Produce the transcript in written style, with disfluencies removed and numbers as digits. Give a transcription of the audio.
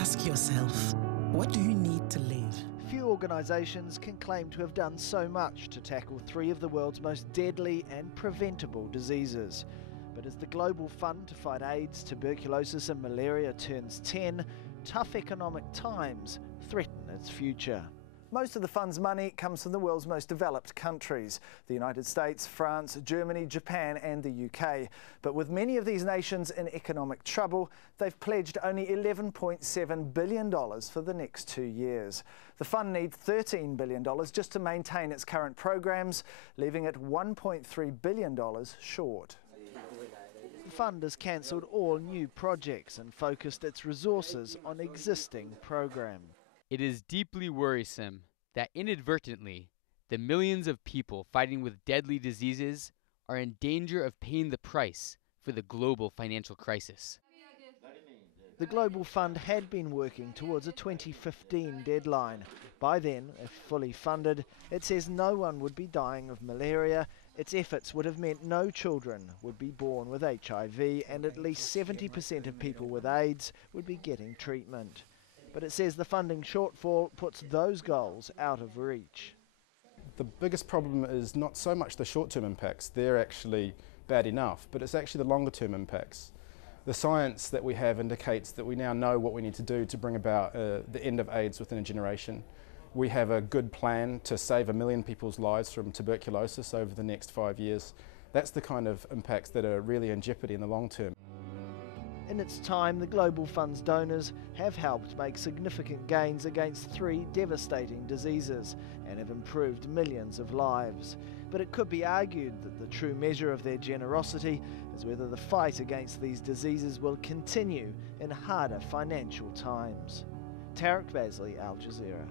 Ask yourself, what do you need to live? Few organisations can claim to have done so much to tackle three of the world's most deadly and preventable diseases. But as the global fund to fight AIDS, tuberculosis and malaria turns 10, tough economic times threaten its future. Most of the fund's money comes from the world's most developed countries, the United States, France, Germany, Japan and the UK. But with many of these nations in economic trouble, they've pledged only $11.7 billion for the next 2 years. The fund needs $13 billion just to maintain its current programs, leaving it $1.3 billion short. The fund has cancelled all new projects and focused its resources on existing programs. It is deeply worrisome that inadvertently, the millions of people fighting with deadly diseases are in danger of paying the price for the global financial crisis. The Global Fund had been working towards a 2015 deadline. By then, if fully funded, it says no one would be dying of malaria. Its efforts would have meant no children would be born with HIV and at least 70% of people with AIDS would be getting treatment. But it says the funding shortfall puts those goals out of reach. The biggest problem is not so much the short-term impacts, they're actually bad enough, but it's actually the longer-term impacts. The science that we have indicates that we now know what we need to do to bring about the end of AIDS within a generation. We have a good plan to save 1 million people's lives from tuberculosis over the next 5 years. That's the kind of impacts that are really in jeopardy in the long term. In its time, the Global Fund's donors have helped make significant gains against 3 devastating diseases and have improved millions of lives. But it could be argued that the true measure of their generosity is whether the fight against these diseases will continue in harder financial times. Tarek Basley, Al Jazeera.